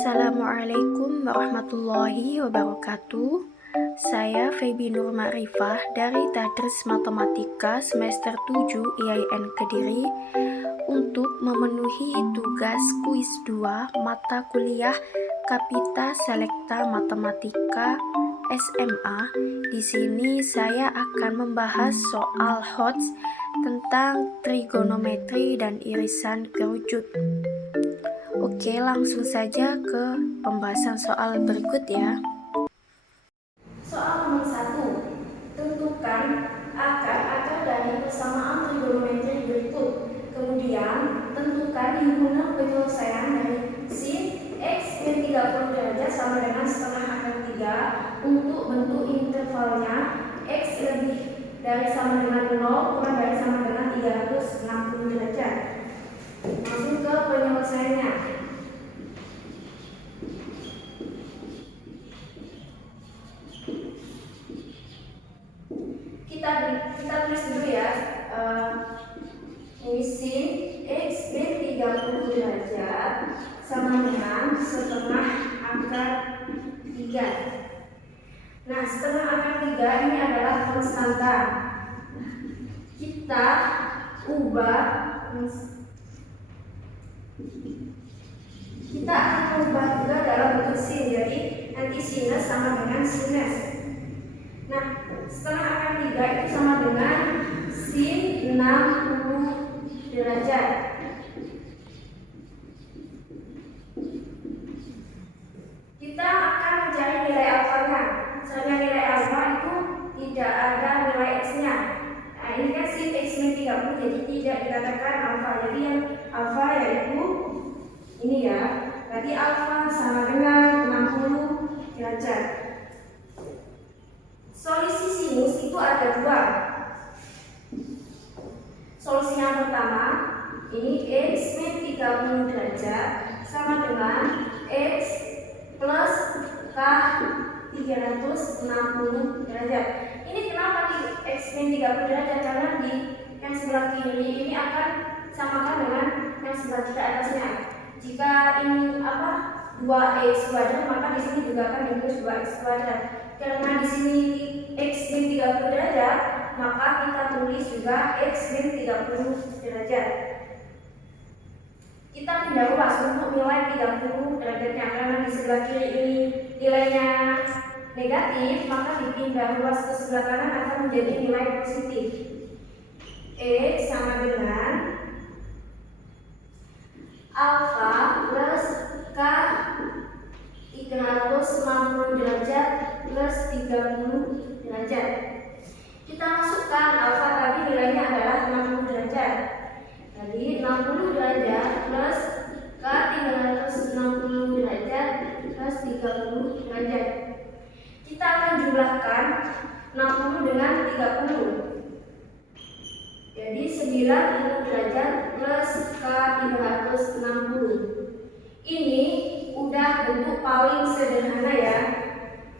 Assalamualaikum warahmatullahi wabarakatuh. Saya Febi Nur Ma'rifah dari Tadris Matematika semester 7 IAIN Kediri untuk memenuhi tugas kuis 2 mata kuliah Kapita Selekta Matematika SMA. Di sini saya akan membahas soal HOTS tentang trigonometri dan irisan kerucut. Oke, langsung saja ke pembahasan soal berikut ya. Soal nomor 1. Tentukan akar dari persamaan trigonometri berikut. Kemudian, tentukan himpunan penyelesaian dari sin x min 30 derajat sama dengan setengah akar 3 untuk bentuk intervalnya x lebih dari sama dengan 0 kurang dari sama dengan 360 derajat. Langsung ke penyelesaiannya. Kita tulis dulu ya. Ini sin x min 30 derajat sama dengan setengah akar 3. Nah, setengah akar 3 ini adalah konstanta. Kita akan mengubah juga dalam bentuk sin, jadi nanti sinus sama dengan sinus. Nah, setengah akar 3 itu sama dengan sin 60 derajat. Kita akan mencari nilai alfanya. Misalnya nilai alfa itu tidak ada nilai x-nya. Nah, ini kan sin x min 30, jadi tidak dikatakan alfa. Jadi yang alfa yaitu ini ya. Berarti alfa sama dengan 60 derajat. Solusi sinus itu ada dua. Solusi yang pertama, ini x min 30 derajat sama dengan x plus k 360 derajat. Ini kenapa di x min 30 derajat? Karena di yang sebelah kiri ini akan samakan dengan yang sebelah kiri atasnya. Jika ini 2x kuadrat, maka di sini juga akan ditulis 2x kuadrat. Karena di sini x min 30 derajat, maka kita tulis juga x min 30 derajat. Kita pindah ruas untuk nilai 30 derajatnya, karena di sebelah kiri ini nilainya negatif, maka dipindah ruas ke sebelah kanan akan menjadi nilai positif. X sama dengan alfa plus k 360 derajat plus 30 derajat. Kita masukkan alfa tadi nilainya adalah 60 derajat. Jadi 60 derajat plus k 360 derajat plus 30 derajat. Kita akan jumlahkan 60 dengan 30. Jadi 90 derajat plus k 360. Ini udah bentuk paling sederhana ya.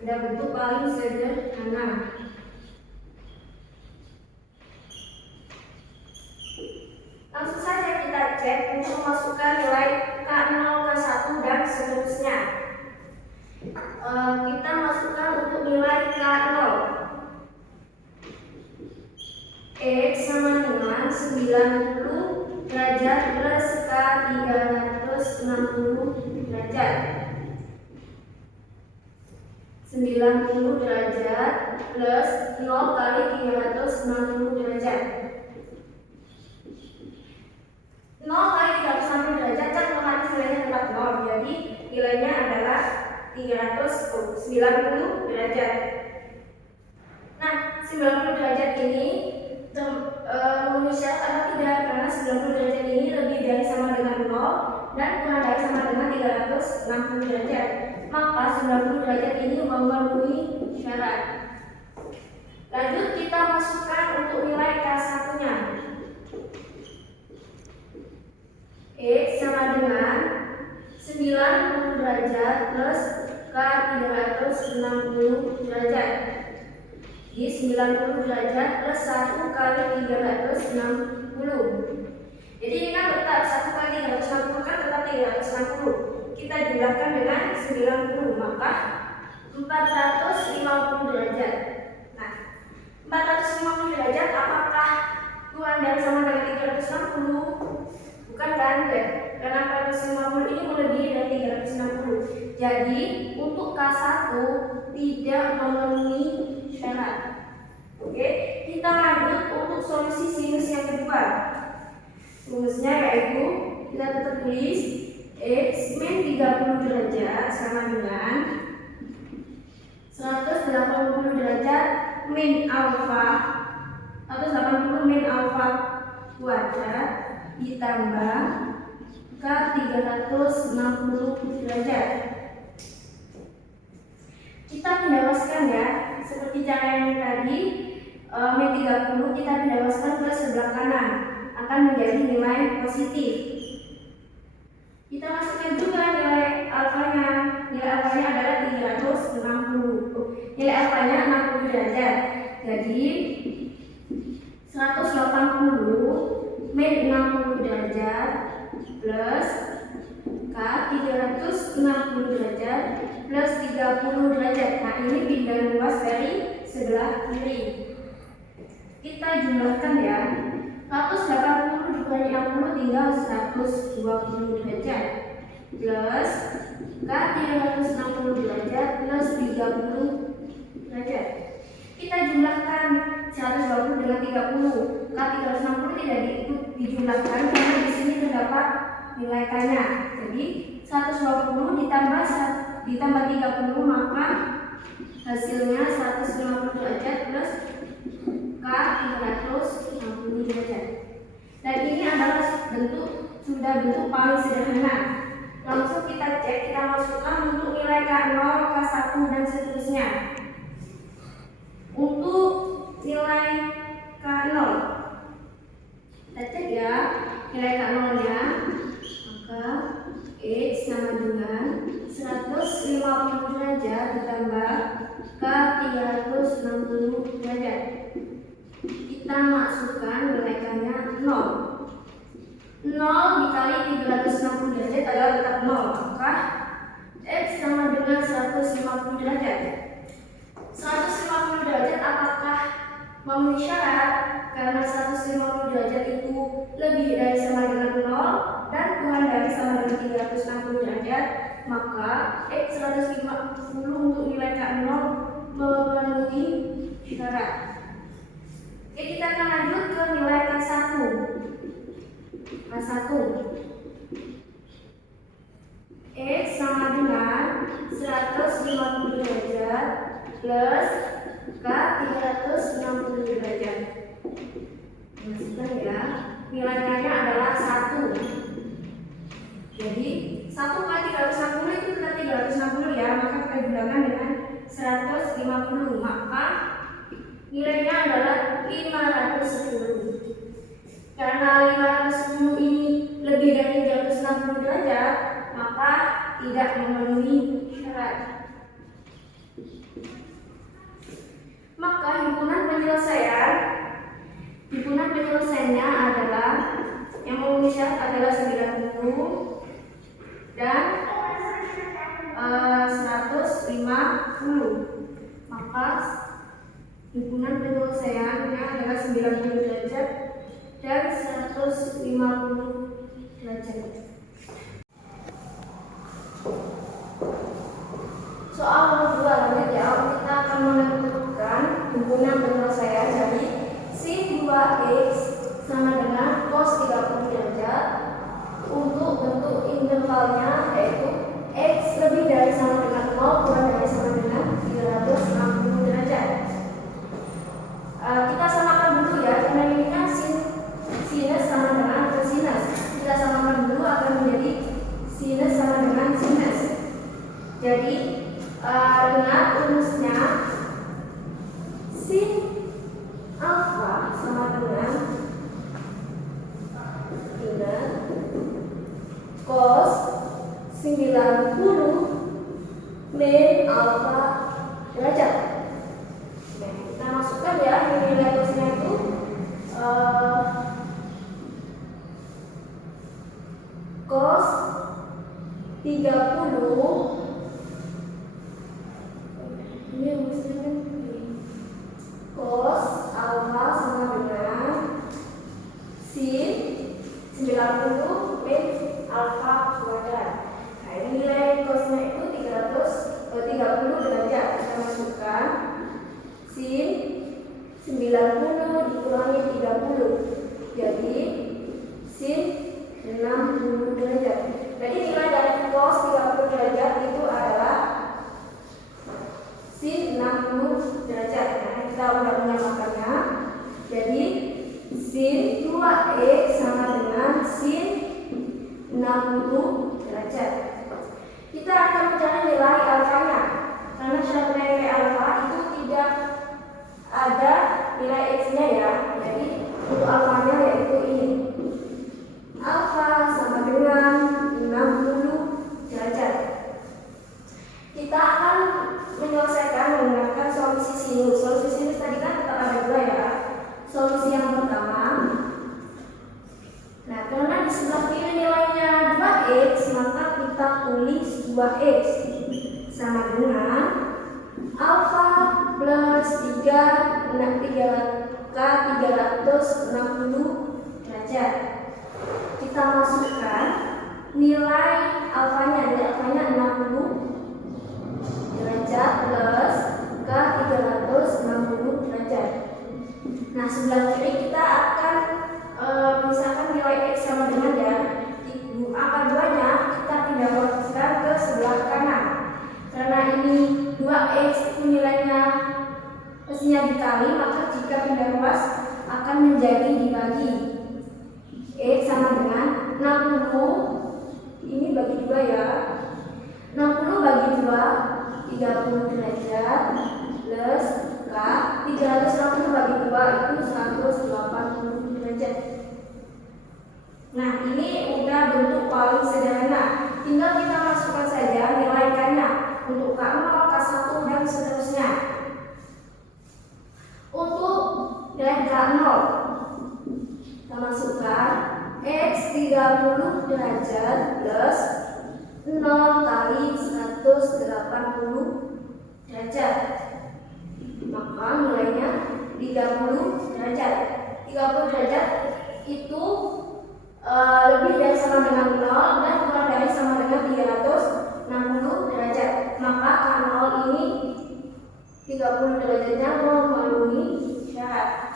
Udah bentuk paling sederhana. Langsung saja kita cek untuk memasukkan nilai K0, K1 dan seterusnya. Kita masukkan untuk nilai K0. X sama dengan 90 derajat plus K 360 derajat. 90 derajat plus 0 kali 360 derajat. 0 kali 360 derajat kan otomatis nilainya tetap 0. Jadi nilainya adalah 390 derajat. Nah, 90 derajat ini memenuhi syarat atau tidak? Karena 90 derajat ini lebih dari sama dengan 0 dan kurang dari sama dengan 360 derajat. Maka 90 derajat ini memenuhi syarat. Lanjut kita masukkan untuk nilai K1-nya. X sama dengan 90 derajat plus K 360 derajat. Di 90 derajat plus 1 kali 360. Jadi ini kan tetap 1 kali 360 kan tetap 360. Kita jumlahkan dengan 90, maka 450 derajat. Nah, 450 derajat apakah kurang dari sama dengan 360? Bukan kan? Karena 450 ini melebihi dari 360. Jadi untuk K1 tidak memenuhi syarat. Oke, kita lanjut untuk solusi sinus yang kedua. Rumusnya yaitu kita tetap tulis X min 30 derajat sama dengan 180 derajat min alfa 180 min alfa kuadrat ditambah K 360 derajat. Kita mendawaskan ya, seperti cara yang tadi min 30 kita mendawaskan ke sebelah kanan akan menjadi nilai positif. Kita masukkan juga nilai alfanya. Nilai alfanya adalah 360. Nilai alfanya 60 derajat. Jadi 180 min 60 derajat plus K 360 derajat plus 30 derajat. Nah, ini bidang luas dari sebelah kiri. Kita jumlahkan ya. 180 dikurangi 60 tinggal 120 derajat plus K 360 derajat plus 30 derajat. Kita jumlahkan 120 dengan 30. K 360 tidak dijumlahkan karena di sini terdapat nilai K-nya. Jadi 120 ditambah 30 maka hasilnya 150 derajat plus K 360 derajat. Dan ini adalah sudah bentuk paling sederhana. Langsung kita cek, kita masukkan untuk nilai K0, K1 dan seterusnya. Untuk nilai K0 kita cek ya, nilai K0 nya maka X sama dengan 150 derajat ditambah K 360 derajat. Kita masukkan nilai K-nya 0. 0 dikali 360 derajat adalah tetap 0, maka X sama dengan 150 derajat. 150 derajat apakah memenuhi syarat? Karena 150 derajat itu lebih dari sama dengan 0 dan kurang dari sama dengan 360 derajat, maka X 150 untuk nilai K0 memenuhi syarat. Oke, kita akan lanjut ke nilai K1. K1 X sama dengan 150 derajat plus K 360 derajat. Masukkan ya, nilai K-nya adalah 1. Jadi 1 kali 360 itu tetap 360 ya, maka kita jumlahkan dengan 150, maka nilainya adalah 510. Karena 510 ini lebih dari 360 derajat, maka tidak memenuhi syarat. Maka himpunan penyelesaiannya adalah yang memenuhi syarat adalah 90 dan 150. Maka himpunan penyelesaiannya adalah 90 derajat dan 150 derajat. Soal nomor 2 lanjut ya, kita akan menentukan himpunan penyelesaian dari sin 2x sama dengan cos 30 derajat untuk bentuk intervalnya yaitu x lebih dari sama dengan 0 kurang dari sama dengan 360 derajat. Kita samakan dulu ya, karena ini kan sinus sama dengan kosinus. Kita samakan dulu akan menjadi sinus sama dengan sinus. Jadi dengan rumusnya sin alfa sama dengan cos 90 min alfa derajat. Nah, kita masukkan ya nilai cosnya itu cos 30 30 min alfa kuadrat. Nah, ini nilai cosnya itu 30 derajat. Kita masukkan sin 90 dikurangi 30. Jadi sin 60 derajat. Jadi nilai dari cos 30 derajat itu adalah sin 60 derajat. Nah, kita udah menyamakannya. Jadi sin 2x sama dengan sin 60 derajat. Kita akan mencari nilai alfanya. Karena syarat nilai alfa itu tidak ada nilai x-nya ya. Jadi untuk alfanya yaitu ini. Alfa sama dengan 60 derajat. Kita akan menyelesaikan menggunakan solusi sinus. Solusi sinus tadi kan tetap ada dua ya. Solusi yang pertama, nah karena di sebelah kiri nilainya 2x, maka kita tulis 2x sama dengan alfa plus 360 derajat. Kita masukkan nilai alfanya 60 derajat plus ke 360 derajat. Nah, sebelah kiri kita akan misalkan nilai x sama dengan ya, angka 2-nya kita pindahkan ke sebelah kanan. Karena ini 2x itu nilainya pastinya dikali, maka jika pindah ruas akan menjadi dibagi. X sama dengan 60, ini bagi 2 ya. 60 bagi 2, 30 derajat plus K, 360 bagi 2 itu 180 derajat. Nah, ini udah bentuk paling sederhana. Tinggal kita masukkan saja nilai K-nya untuk K0, K1 dan seterusnya. Untuk nilai K0 kita masukkan X 30 derajat plus 0 kali 180 derajat, maka nilainya 30 derajat. 30 derajat itu lebih dari sama dengan 0 dan kurang dari sama dengan 360 derajat. Maka K0 ini 30 derajatnya memenuhi syarat.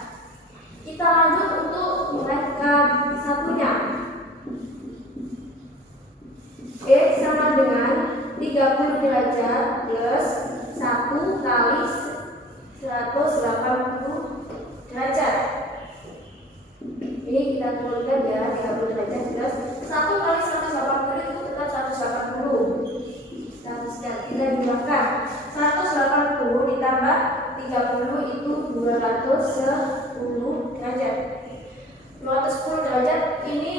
Kita lanjut untuk nilai K1-nya. X sama dengan 30 derajat plus 1 kali 180 derajat. Ini kita tuliskan ya, 30 derajat plus 1 kali 180 itu tetap 180. Kita gunakan 180 ditambah 30 itu 210 derajat. 210 derajat ini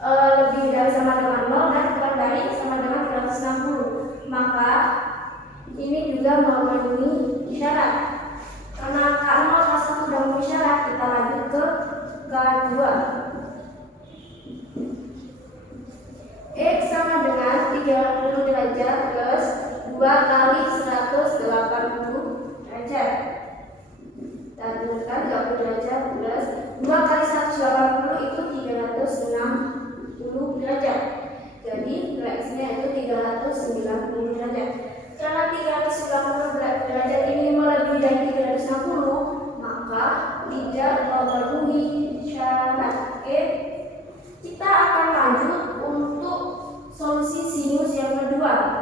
lebih dari sama dengan 0 dan kurang dari sama dengan 360. Maka ini juga memenuhi syarat. Karena K0 K1 sudah memenuhi syarat, kita lanjut ke K2. X sama dengan 30 derajat plus 2 kali 180 derajat. Kita gunakan 30 derajat plus 2 kali 180 itu 360 derajat. Jadi nilai X-nya itu 390 derajat. Karena 390 derajat ini melebihi dari 360, maka tidak memenuhi syarat. Oke, kita akan lanjut untuk solusi sinus yang kedua.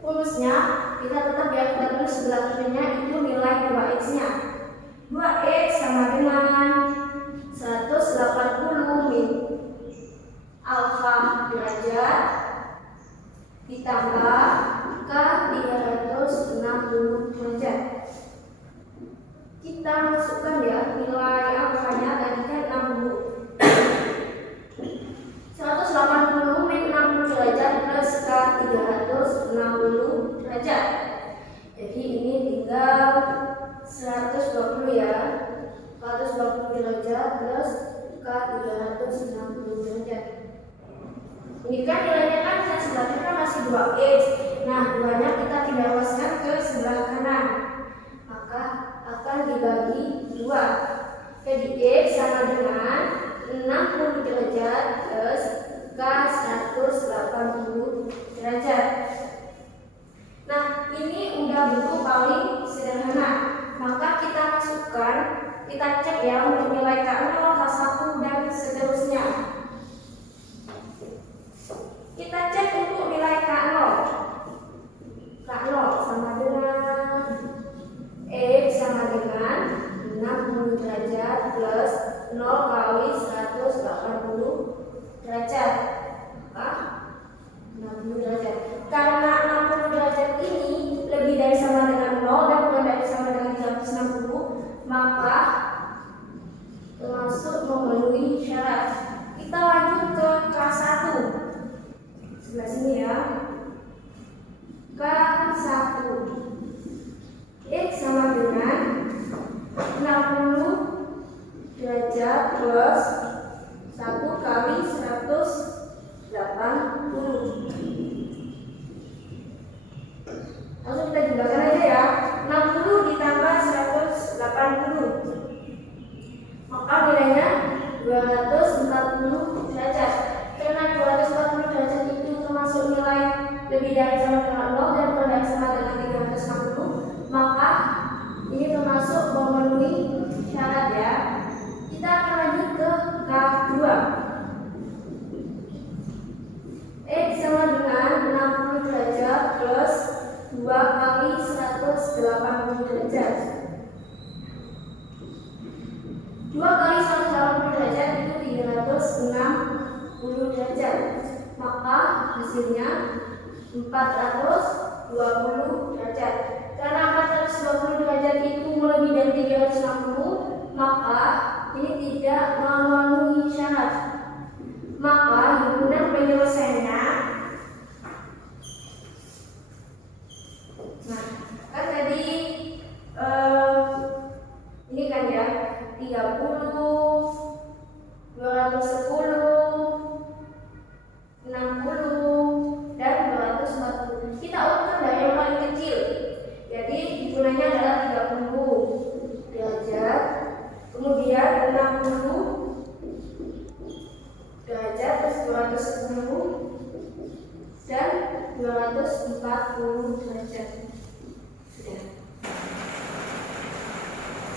Rumusnya kita tetap ya, kita tulis sebelah kirinya itu nilai 2x-nya. 2x sama dengan 180 min alfa derajat ditambah K 360 derajat. Kita masukkan ya nilai alfanya tadi kan 60. 180 min 60 derajat plus K 360 derajat. Jadi ini tinggal 120 ya. 120 derajat plus K 360 derajat. Ini kan nilainya kan sebelah kanan masih 2x. Nah, 2-nya kita pindah ruaskan ke sebelah kanan. Maka akan dibagi 2. Jadi x sama dengan 60 derajat plus K 180 derajat. Nah, ini udah bentuk paling sederhana. Maka kita masukkan, kita cek ya untuk nilai K0, K1 dan seterusnya. Kita cek untuk nilai K0. K0 sama dengan sama dengan 60 derajat plus 0 kali 180 derajat. Maka 60 derajat. Karena 60 derajat ini lebih dari sama dengan 0 dan kurang dari sama dengan 360, maka termasuk memenuhi syarat. Kita lanjut ke K1. Sebelah sini ya. K1 X sama dengan 60 derajat plus 1 kali 180. Langsung kita jumlahkan aja ya. 60 ditambah 180, maka nilainya 240 derajat. Karena 240 derajat itu termasuk nilai lebih dari sama dengan 0 dan kurang dari sama dengan 360, maka ini termasuk memenuhi syarat ya. Kita akan lanjut ke K2. X sama dengan 60 derajat plus 2 kali 180 derajat. 2 kali 180 derajat itu 360 derajat. Maka hasilnya 420 derajat. Karena 420 derajat itu melebihi dari 360, maka ini tidak memenuhi syarat. Maka himpunan penyelesaiannya, nah kan tadi ini kan ya 30, 210, 60 dan 240. Kita urutkan dari yang paling kecil. Jadi himpunannya adalah 30 derajat, kemudian 60 derajat terus 210 dan 240 derajat. Sudah.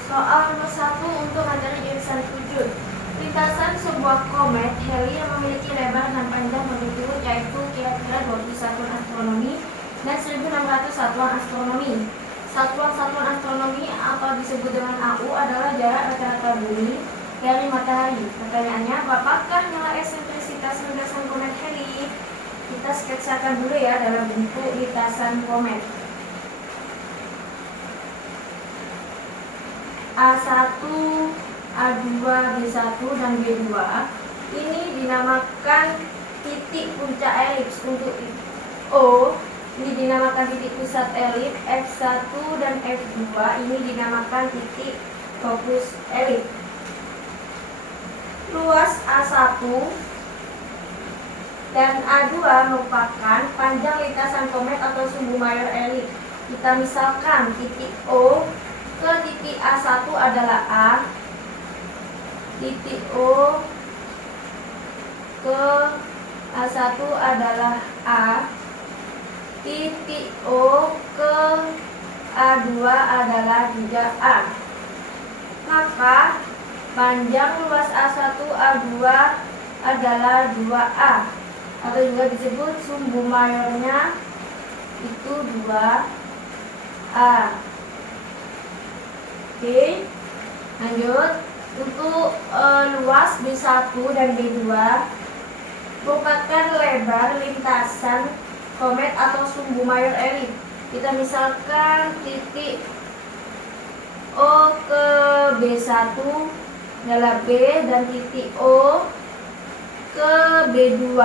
Soal nomor 1 untuk materi jurusan 7. Lintasan sebuah komet Halley yang memiliki lebar dan panjang berturut yaitu kira-kira 20 satuan astronomi dan 1600 satuan astronomi. Satuan-satuan astronomi atau disebut dengan AU adalah jarak rata-rata bumi dari matahari. Pertanyaannya, apakah nilai eksentrisitas lintasan komet Halley? Kita sketsakan dulu ya dalam bentuk lintasan komet. A1, A2, B1 dan B2 ini dinamakan titik puncak elips. Untuk O ini dinamakan titik pusat elips, F1 dan F2 ini dinamakan titik fokus elips. Luas A1 dan A2 merupakan panjang lintasan komet atau sumbu mayor elips. Kita misalkan titik O ke titik A1 adalah A, titik O ke A1 adalah A, titik O ke A2 adalah juga A. Maka panjang luas A1 A2 adalah 2A, atau juga disebut sumbu mayornya itu 2A. Oke, lanjut. Untuk luas B1 dan B2 merupakan lebar lintasan komet atau sumbu mayor elips. Kita misalkan titik O ke B1 adalah B dan titik O ke B2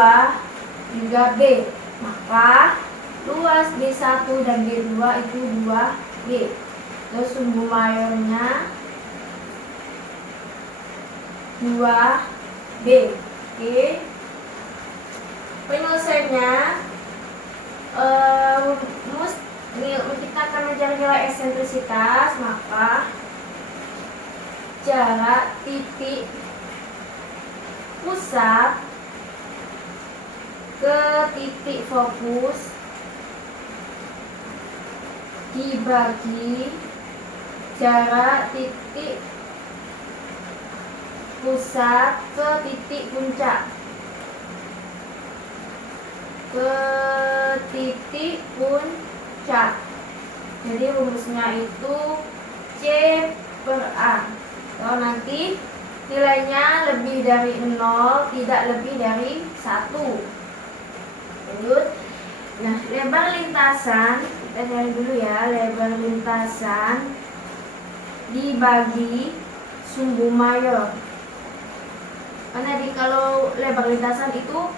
juga B. Maka luas B1 dan B2 itu 2B. Terus sumbu mayornya 2B. Oke. Penyelesaiannya kita akan mencari nilai eksentrisitas, maka jarak titik pusat ke titik fokus dibagi jarak titik pusat ke titik puncak. Jadi rumusnya itu C per A. Kalau nanti nilainya lebih dari 0, tidak lebih dari 1. Lanjut. Nah, lebar lintasan, kita cari dulu ya, lebar lintasan dibagi sumbu mayor. Karena kalau lebar lintasan itu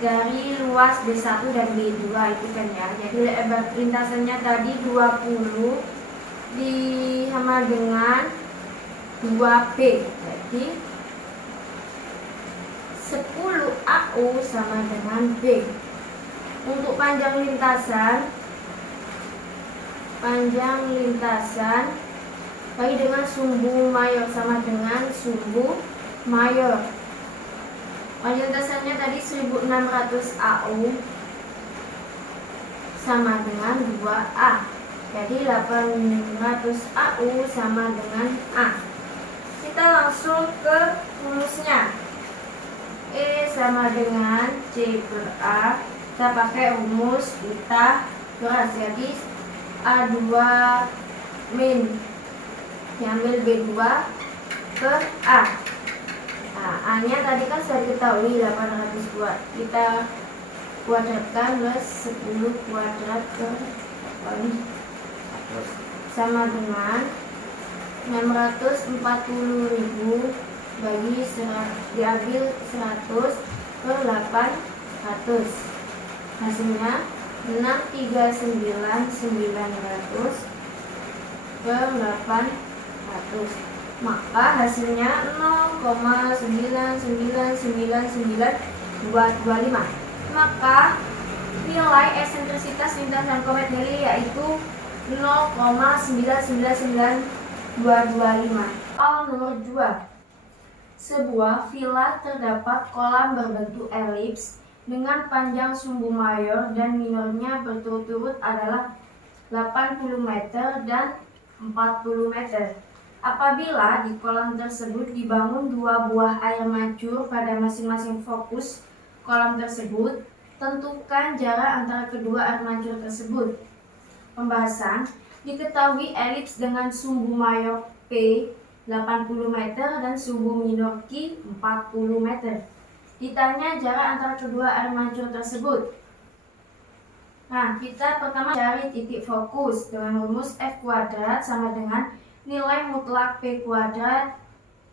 dari luas B1 dan B2 itu kan ya. Jadi lebar lintasannya tadi 20 sama dengan 2P. Jadi 10 AU sama dengan B. Untuk panjang lintasan bagi dengan sumbu mayor sama dengan sumbu mayor. Panjang lintasannya tadi 1600 AU sama dengan 2A. Jadi 800 AU sama dengan A. Kita langsung ke rumusnya. E sama dengan C per A. Kita pakai rumus Pythagoras. Jadi A2 min diambil B2 per A. Nah, A-nya tadi kan sudah diketahui 802. Kita kuadratkan plus 10 kuadrat per 8 sama dengan 640.000 bagi 100, diambil 100 per 800. Hasilnya 639.900 per 800. Maka hasilnya 0,9999225. Maka nilai eksentrisitas lintasan komet Halley yaitu 0,9999225. Soal nomor 2. Sebuah villa terdapat kolam berbentuk elips dengan panjang sumbu mayor dan minornya berturut-turut adalah 80 meter dan 40 meter. Apabila di kolam tersebut dibangun 2 buah air mancur pada masing-masing fokus kolam tersebut, tentukan jarak antara kedua air mancur tersebut. Pembahasan. Diketahui elips dengan sumbu mayor P 80 meter dan sumbu minor Q 40 meter. Ditanya jarak antara kedua air mancur tersebut. Nah, kita pertama cari titik fokus dengan rumus F kuadrat sama dengan nilai mutlak P kuadrat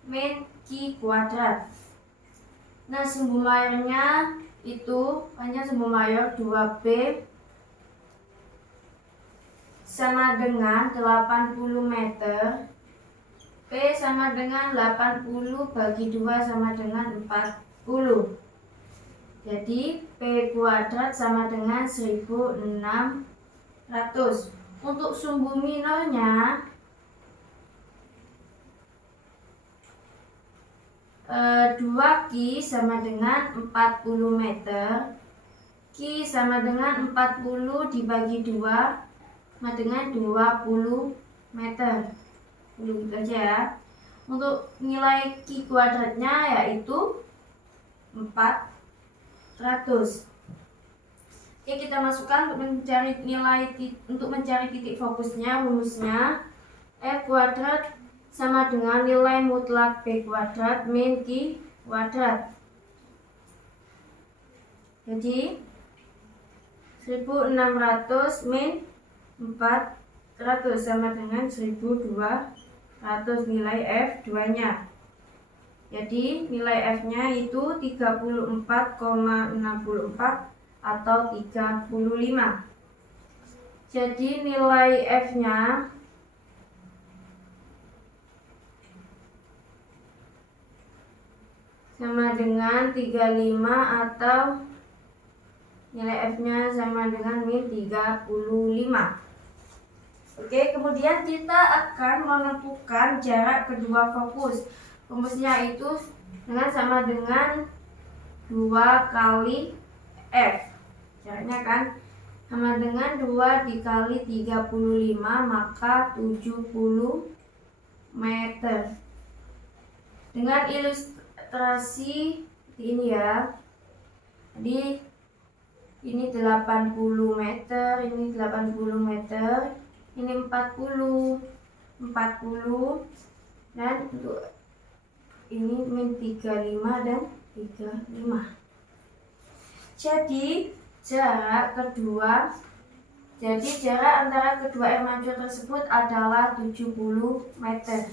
min Q kuadrat. Nah, sumbu mayornya itu hanya sumbu mayor 2P sama dengan 80 meter. P sama dengan 80 bagi 2 sama dengan 40. Jadi P kuadrat sama dengan 1600. Untuk sumbu minornya 2Q sama dengan 40 meter. Q sama dengan 40 dibagi 2 sama dengan 20 meter. Dulu gitu aja ya. Untuk nilai Q kuadratnya yaitu 400. Oke, kita masukkan untuk mencari titik fokusnya. Rumusnya F kuadrat sama dengan nilai mutlak P kuadrat min Q kuadrat. Jadi 1600 min 400 sama dengan 1200 nilai F2 nya. Jadi nilai F nya itu 34,64 atau 35. Jadi nilai F nya sama dengan 35 atau nilai F nya sama dengan min 35. Oke, kemudian kita akan menentukan jarak kedua fokus. Rumusnya itu dengan sama dengan 2 kali F. Caranya kan sama dengan 2 dikali 35, maka 70 meter. Dengan ilustrasi ini ya. Jadi ini 80 meter, ini 80 meter, ini 40 dan untuk ini min 35 dan 35. Jadi jarak antara kedua air mancur tersebut adalah 70 meter.